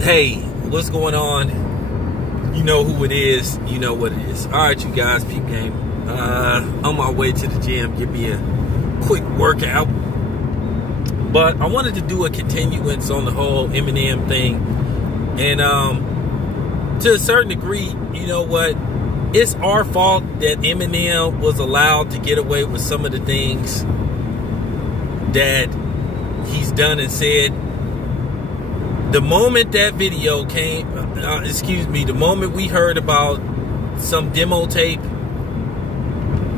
Hey, what's going on? You know who it is. You know what it is. All right, you guys, peep game. On my way to the gym, give me a quick workout. But I wanted to do a continuance on the whole Eminem thing. And to a certain degree, you know what? It's our fault that Eminem was allowed to get away with some of the things that he's done and said. The moment that video came, the moment we heard about some demo tape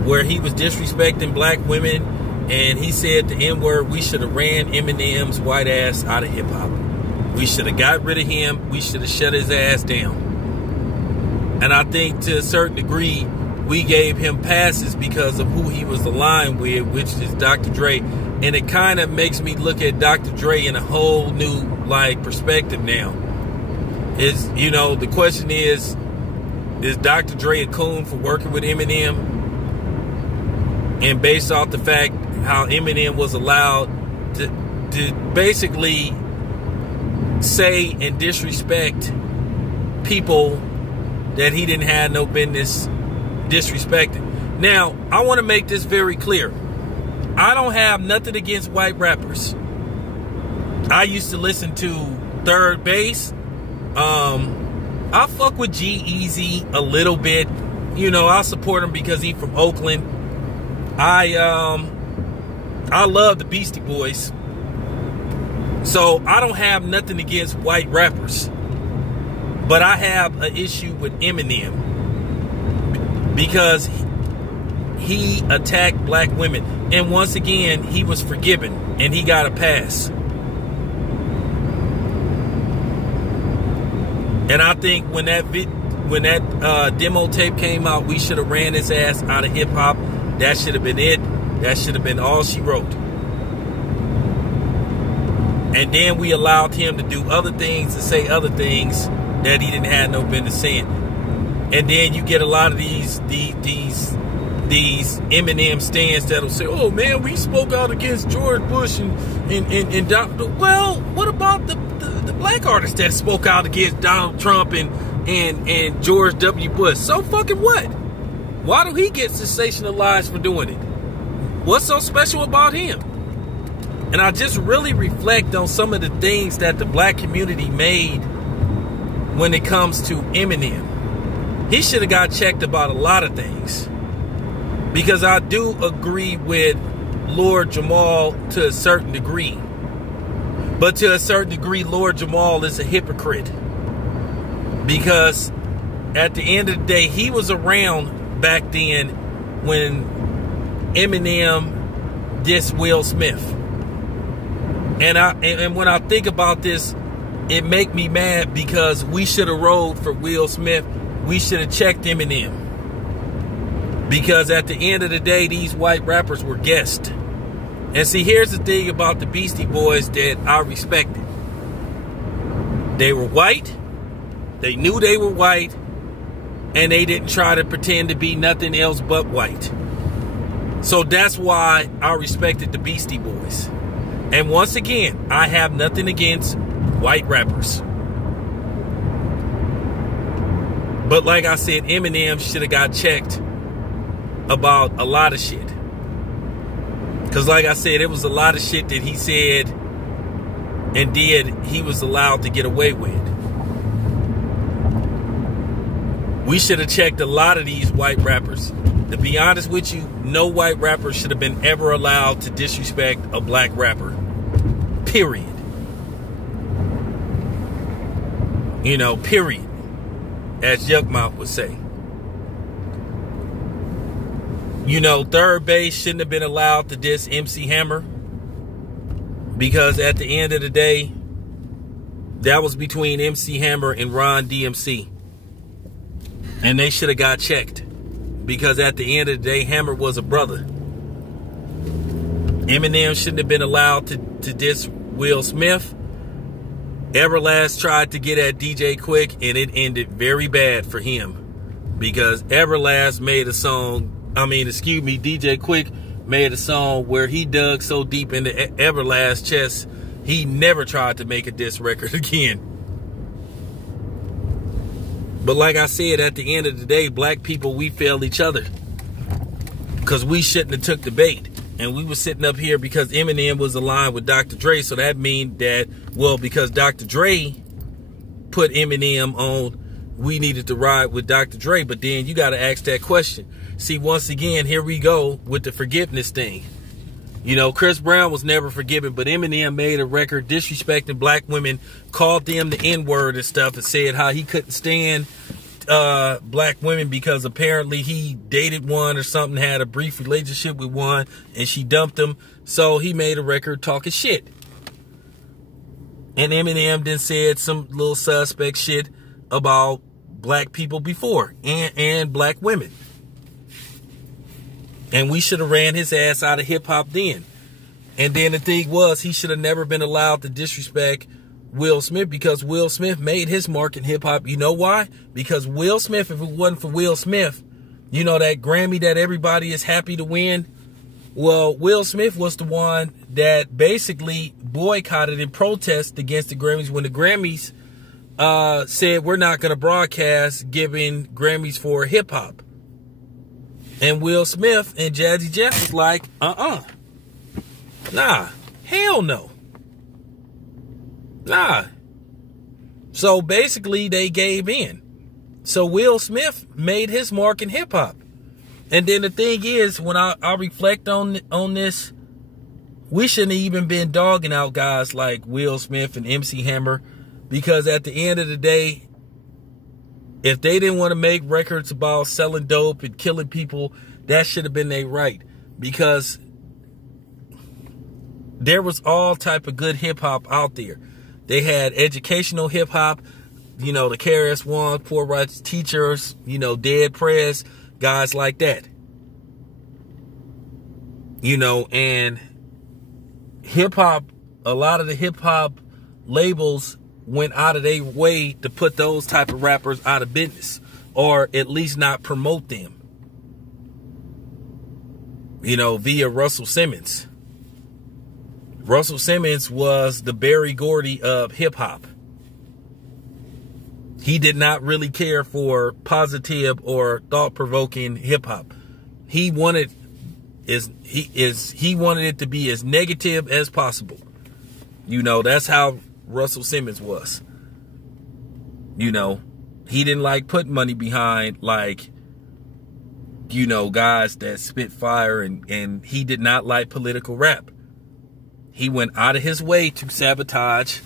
where he was disrespecting black women and he said the N-word, we should have ran Eminem's white ass out of hip-hop. We should have got rid of him. We should have shut his ass down. And I think to a certain degree, we gave him passes because of who he was aligned with, which is Dr. Dre. And it kind of makes me look at Dr. Dre in a whole new perspective now. The question is Dr. Dre a coon for working with Eminem? And based off the fact how Eminem was allowed to basically say and disrespect people that he didn't have no business disrespecting. Now, I want to make this very clear. I don't have nothing against white rappers. I used to listen to Third Base. I fuck with G-Eazy a little bit. I support him because he's from Oakland. I love the Beastie Boys. So I don't have nothing against white rappers. But I have an issue with Eminem because he attacked black women. And once again, he was forgiven and he got a pass. And I think when that demo tape came out, we should have ran his ass out of hip hop. That should have been it. That should have been all she wrote. And then we allowed him to do other things and say other things that he didn't have no business saying. And then you get a lot of these Eminem stands that'll say, "Oh man, we spoke out against George Bush and Dr." Well, what about the black artists that spoke out against Donald Trump and George W. Bush? So fucking what? Why do he get sensationalized for doing it? What's so special about him? And I just really reflect on some of the things that the black community made when it comes to Eminem. He should have got checked about a lot of things. Because I do agree with Lord Jamal to a certain degree. But to a certain degree, Lord Jamal is a hypocrite. Because at the end of the day, he was around back then when Eminem dissed Will Smith. And when I think about this, it make me mad because we should have rode for Will Smith. We should have checked Eminem. Because at the end of the day, these white rappers were guests. And see, here's the thing about the Beastie Boys that I respected. They were white. They knew they were white. And they didn't try to pretend to be nothing else but white. So that's why I respected the Beastie Boys. And once again, I have nothing against white rappers. But like I said, Eminem should have got checked about a lot of shit. Because like I said, it was a lot of shit that he said and did he was allowed to get away with. We should have checked a lot of these white rappers. To be honest with you, no white rapper should have been ever allowed to disrespect a black rapper. Period. Period. As Yuckmouth would say. Third Base shouldn't have been allowed to diss MC Hammer. Because at the end of the day, that was between MC Hammer and Ron DMC. And they should have got checked. Because at the end of the day, Hammer was a brother. Eminem shouldn't have been allowed to diss Will Smith. Everlast tried to get at DJ Quick, and it ended very bad for him. Because Everlast made a song, DJ Quick made a song where he dug so deep into Everlast's chest, he never tried to make a diss record again. But like I said, at the end of the day, black people, we fail each other. Because we shouldn't have took the bait. And we were sitting up here because Eminem was aligned with Dr. Dre. So that means that, well, because Dr. Dre put Eminem on, we needed to ride with Dr. Dre. But then you got to ask that question. See, once again, here we go with the forgiveness thing. You know, Chris Brown was never forgiven, but Eminem made a record disrespecting black women, called them the N-word and stuff, and said how he couldn't stand black women because apparently he dated one or something, had a brief relationship with one, and she dumped him. So he made a record talking shit. And Eminem then said some little suspect shit about black people before and black women. And we should have ran his ass out of hip-hop then. And then the thing was, he should have never been allowed to disrespect Will Smith because Will Smith made his mark in hip-hop. You know why? Because Will Smith, if it wasn't for Will Smith, you know that Grammy that everybody is happy to win? Well, Will Smith was the one that basically boycotted and protested against the Grammys when the Grammys said we're not going to broadcast giving Grammys for hip-hop. And Will Smith and Jazzy Jeff was like, nah, hell no. Nah. So basically they gave in. So Will Smith made his mark in hip hop. And then the thing is, when I reflect on this, we shouldn't have even been dogging out guys like Will Smith and MC Hammer, because at the end of the day, if they didn't want to make records about selling dope and killing people, that should have been their right. Because there was all type of good hip hop out there. They had educational hip hop, you know, the KRS-One, Poor Rights Teachers, you know, Dead Prez, guys like that. You know, and hip hop, a lot of the hip hop labels went out of their way to put those type of rappers out of business, or at least not promote them. You know, via Russell Simmons. Russell Simmons was the Berry Gordy of hip hop. He did not really care for positive or thought-provoking hip hop. He wanted it to be as negative as possible. You know, that's how Russell Simmons was. You know, he didn't like putting money behind, like, you know, guys that spit fire, and he did not like political rap. He went out of his way to sabotage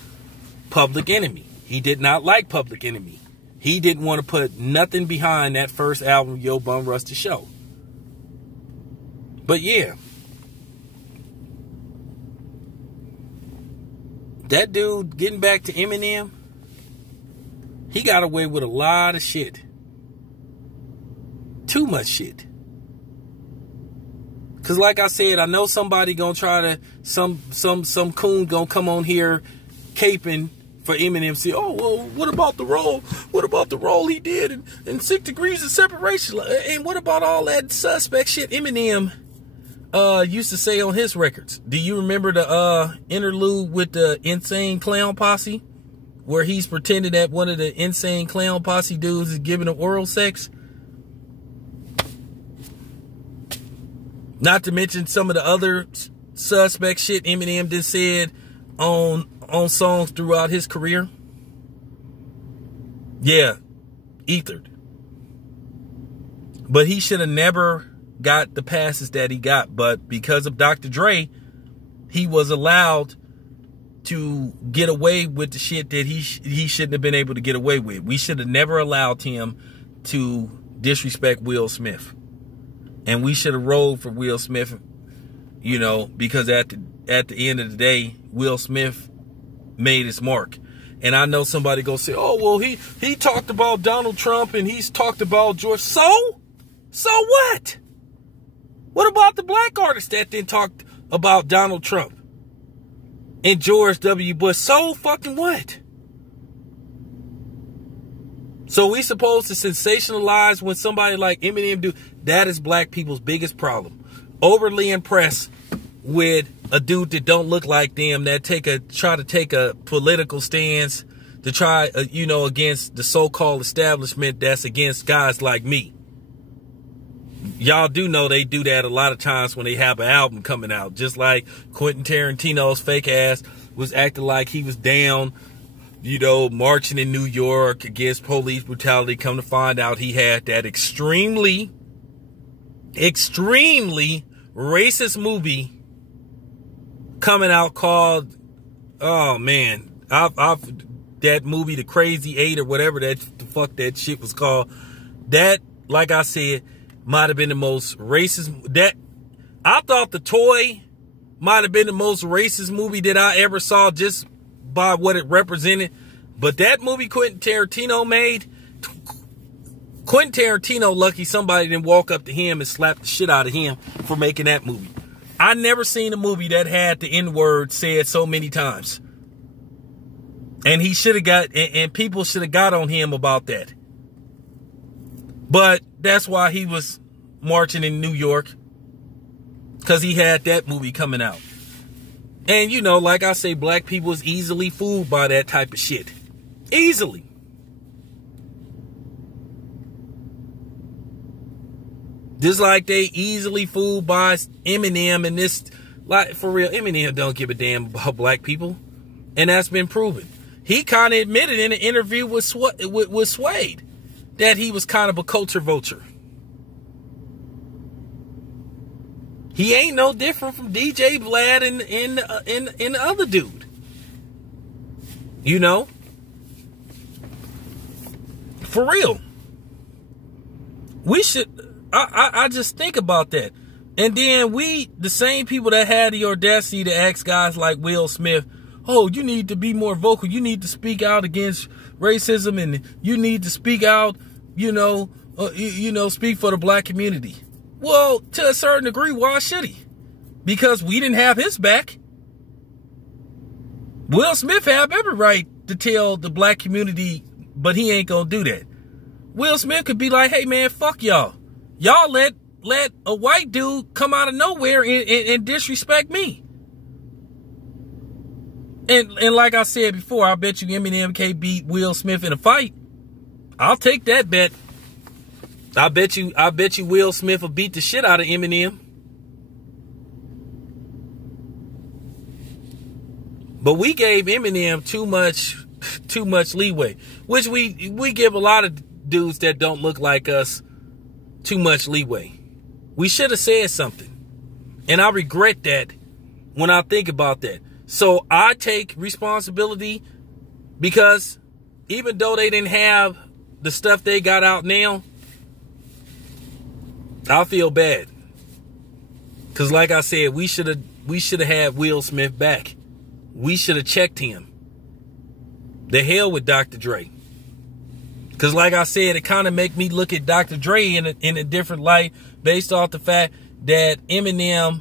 Public Enemy. He did not like Public Enemy. He didn't want to put nothing behind that first album, Yo Bum Rusty Show. But yeah, that dude, getting back to Eminem, he got away with a lot of shit. Too much shit. Cause like I said, I know somebody gonna try to, some coon gonna come on here caping for Eminem, say, oh, well, what about the role? What about the role he did in 6 Degrees of Separation? And what about all that suspect shit Eminem used to say on his records? Do you remember the interlude with the Insane Clown Posse, where he's pretending that one of the Insane Clown Posse dudes is giving him oral sex? Not to mention some of the other suspect shit Eminem just said on songs throughout his career. Yeah, ethered. But he should have never got the passes that he got. But because of Dr. Dre, he was allowed to get away with the shit that he shouldn't have been able to get away with. We should have never allowed him to disrespect Will Smith. And we should have rolled for Will Smith, you know, because at the end of the day, Will Smith made his mark. And I know somebody gonna say, oh, well, he talked about Donald Trump and he's talked about George. So what? What about the black artists that then talked about Donald Trump and George W. Bush? So fucking what? So we supposed to sensationalize when somebody like Eminem do? That is black people's biggest problem. Overly impressed with a dude that don't look like them, that try to take a political stance, to try, against the so-called establishment that's against guys like me. Y'all do know they do that a lot of times when they have an album coming out. Just like Quentin Tarantino's fake ass was acting like he was down, marching in New York against police brutality. Come to find out he had that extremely racist movie coming out called, oh man, that movie, The Crazy Eight or whatever the fuck that shit was called. That, like I said, might have been the most racist. That I thought The Toy might have been the most racist movie that I ever saw just by what it represented. But that movie Quentin Tarantino made, Quentin Tarantino lucky somebody didn't walk up to him and slap the shit out of him for making that movie. I never seen a movie that had the N-word said so many times. And he should have got, and people should have got on him about that. But that's why he was marching in New York. Because he had that movie coming out. And, like I say, black people is easily fooled by that type of shit. Easily. Just like they easily fooled by Eminem and this. Like, for real, Eminem don't give a damn about black people. And that's been proven. He kind of admitted in an interview with Suede that he was kind of a culture vulture. He ain't no different from DJ Vlad and the other dude. For real. We should, I just think about that. And then the same people that had the audacity to ask guys like Will Smith, oh, you need to be more vocal. You need to speak out against racism, and you need to speak out, speak for the black community. Well, to a certain degree, why should he? Because we didn't have his back. Will Smith have every right to tell the black community, but he ain't gonna do that. Will Smith could be like, hey man, fuck y'all. Y'all let a white dude come out of nowhere and disrespect me. And like I said before, I bet you Eminem can't beat Will Smith in a fight. I'll take that bet. I bet you Will Smith will beat the shit out of Eminem. But we gave Eminem too much leeway, which we give a lot of dudes that don't look like us too much leeway. We should have said something. And I regret that when I think about that. So I take responsibility, because even though they didn't have the stuff they got out now, I feel bad. Because like I said, we should have had Will Smith back. We should have checked him. The hell with Dr. Dre. Because like I said, it kind of make me look at Dr. Dre in a different light, based off the fact that Eminem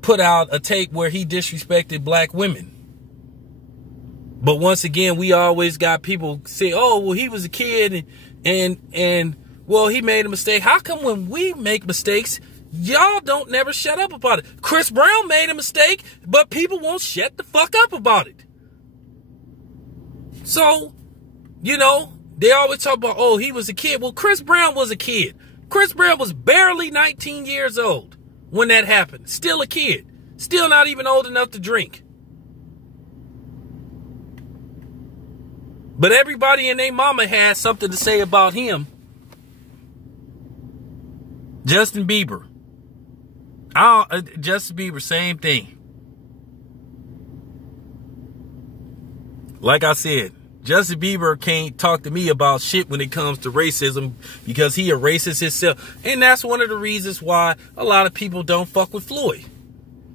put out a tape where he disrespected black women. But once again, we always got people say, oh, well, he was a kid and well, he made a mistake. How come when we make mistakes, y'all don't never shut up about it? Chris Brown made a mistake, but people won't shut the fuck up about it. So, they always talk about, oh, he was a kid. Well, Chris Brown was a kid. Chris Brown was barely 19 years old when that happened. Still a kid. Still not even old enough to drink. But everybody and their mama had something to say about him. Justin Bieber. Justin Bieber, same thing. Like I said, Justin Bieber can't talk to me about shit when it comes to racism, because he a racist himself. And that's one of the reasons why a lot of people don't fuck with Floyd.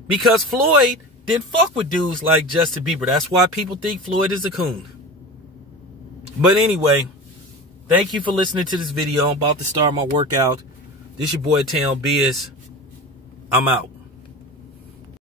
Because Floyd didn't fuck with dudes like Justin Bieber. That's why people think Floyd is a coon. But anyway, thank you for listening to this video. I'm about to start my workout. This your boy Town Biz. I'm out.